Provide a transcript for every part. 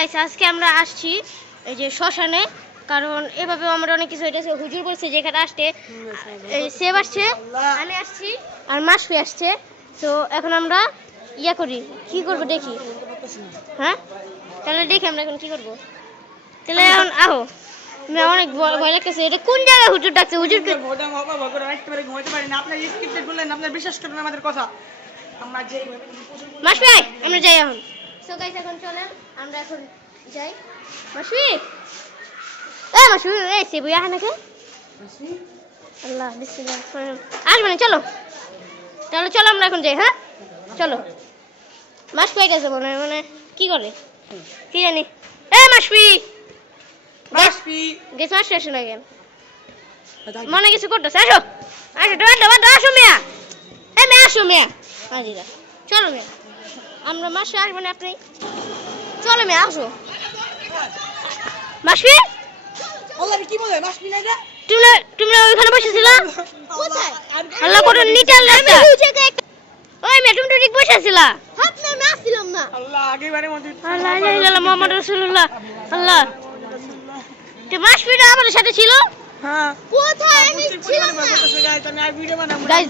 Guys আজকে আমরা আসছি এই যে শ্মশানে কারণ এভাবে আমরা অনেক কিছু হইতেছে। হুজুর বলছে যে এখানে আসতে এই সেব আসছে আমি আসছি আর মাসফি আসছে। তো এখন আমরা ইয়া করি কি করব দেখি। হ্যাঁ? তাহলে দেখি আমরা এখন কি করব। তাহলে এখন আহো আমি অনেক ভয় লাগতেছে। এটা কোন জায়গায় হুজুর ডাকছে? একেবারে ঘুমাতে পারি না আপনার স্ক্রিপ্টেড বললেন আপনার বিশ্বাস করবেন আমাদের কথা আমরা যেই আমরা যাই এখন। সো গাইস এখন চলেন আমরা এখন যাই। এ ইয়া নাকি? আল্লাহ বিসমিল্লাহ আসবে না চলো। তাহলে চলো আমরা এখন যাই হ্যাঁ? চলো। মাসফি আইতেছে মনে হয় মানে কি করে? কি জানি। এ মাসফি বাসপি গেছ মাসফি আসো না কেন মনে কিছু করতেছে? আসো। আসো তোমার আসো মেয়া। এ মেয়া আসো মেয়া। হাজিরা চলো মেয়া। আমরা মাসে আসবেন আপনি? চলে মেয়ে আসো। মাসি? কি বলে? মাসি নাই তুমি তুমি ওইখানে বসেছিল? কোথায়? আল্লাহ নিচে ওই মেয়ে তুমি ঠিক আল্লাহ আল্লাহ রাসূলুল্লাহ। আল্লাহ। মাসি আমাদের সাথে ছিল?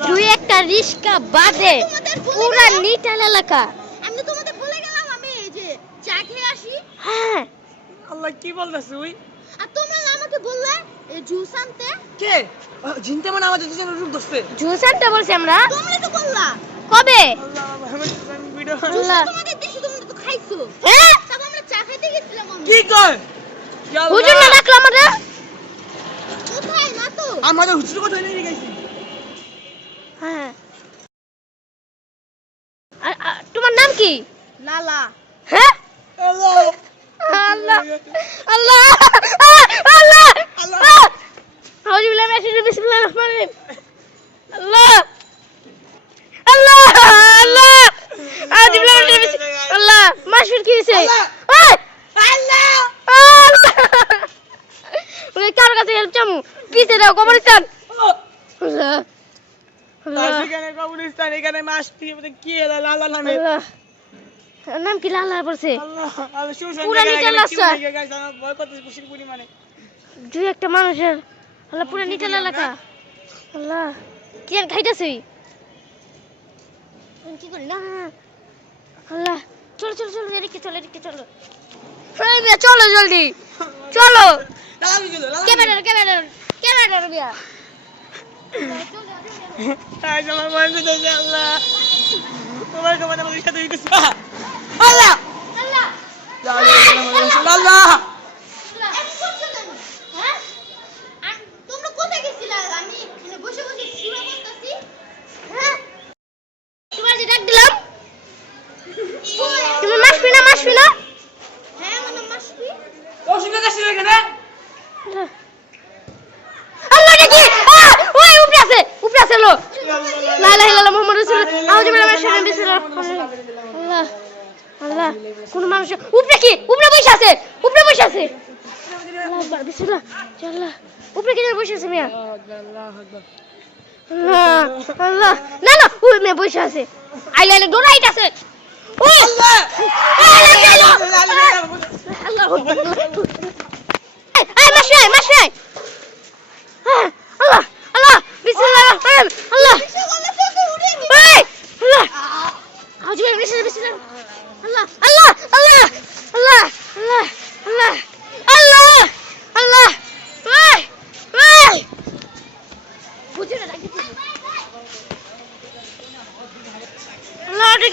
দুই একটা রিস্কা বাদে পুরা নিটাল এলাকা। হ্যাঁ। আল্লাহ কি বলতাছ তুই? আর তোমরা না আমাকে বললে এই জুস আনতে? কে? জিনতে মানে আমাদের দুজন রূপ বলছি আমরা? তোমরা তো বললা। কবে? আল্লাহ তোমাদের দেশে তোমরা তো খাইছো। হ্যাঁ তারপর আমরা চা খাইতে গেছিলাম কি হুজুর না ডাকলো আমাদের? কোথায় না তো? আমাদের হুজুর কথা নিয়ে গেছি? হ্যাঁ। তোমার নাম কি? লালা। হ্যাঁ? আল্লাহ আল্লাহ! আল্লাহ! আল্লাহ! আল্লাহ। আউযু বিল্লাহি মিনাশ শাইতানির বিসমিল্লাহির রহমানির রহিম। আল্লাহ! আল্লাহ! আল্লাহ! আউযু বিল্লাহি মিনাশ আল্লাহ! মাসফির কি হইছে? ওই! আল্লাহ! আল্লাহ! ওই কার কাছে হেল্প চামু? পিছে দাও কবরস্থান! আল্লাহ! আল্লাহ! এখানে কবরস্থান এখানে কি লালা নামে আল্লাহ! নাম কি লাল লাল পড়ছে? আল্লাহ আল্লাহ পুরা করতেছে খুশির পরিমাণে দুই একটা মানুষের আল্লাহ পুরো নিটাল এলাকা। আল্লাহ কি আর খাইতেছি? কি করি? না। আল্লাহ চলো চলো চলো এদিকে চলো এদিকে চলো। চলো জলদি। চলো। ক্যামেরা ক্যামেরা ক্যামেরা বিয়া তাই আমার মনে আল্লাহ। তোমার কেমন আমাদের সাথে আল্লাহ আল্লাহ لا اله الا الله محمد رسول الله اعوذ بالله من الشيطان بسم الله الرحمن الرحيم الله আল্লাহ, কোন মানুষ উপরে কি? উপরে বসে আছে। উপরে বসে আছে। উপরে কি বসে আছে মিয়া? আল্লাহ না না ওই মেয়ে বসে আছে। আইলে আইলে ডোরাইট আছে। ও আল্লাহ!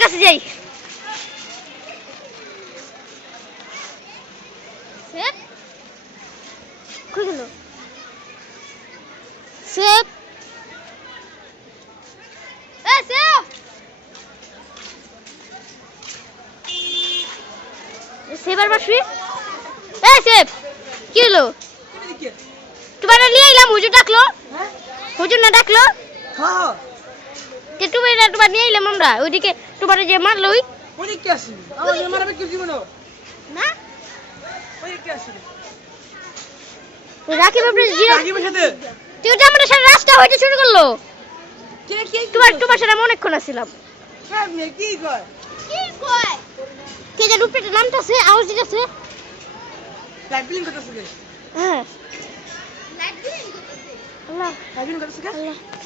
কাছে যাই। সেপ কই গেল? সেপ এ সেপ সেবার বাসবি? এ সেপ কি হলো? তোমার নিয়ে এলাম হুজুর ডাকলো। হুজুর না ডাকলো? হ্যাঁ। না তোমার নিয়ে এলাম আমরা ওইদিকে তোমার যে মারলো ওই। ওই কি আসি মারাবে কি জীবন? না? ওই আসি। রাকিব আপনার জিরা রাগিবের সাথে? তুই তো আমাদের সাথে রাস্তা হইতে শুরু করল। কে কে তোমার তোমার সাথে আমি অনেকক্ষণ আসছিলাম হ্যাঁ মেয়ে কি কয়? কি কয়? কে যেন উপরে নামটাছে আওয়াজ দিতেছে। লাইভ বিলিং করতেছে হ্যাঁ। করতেছে আল্লাহ লাইভ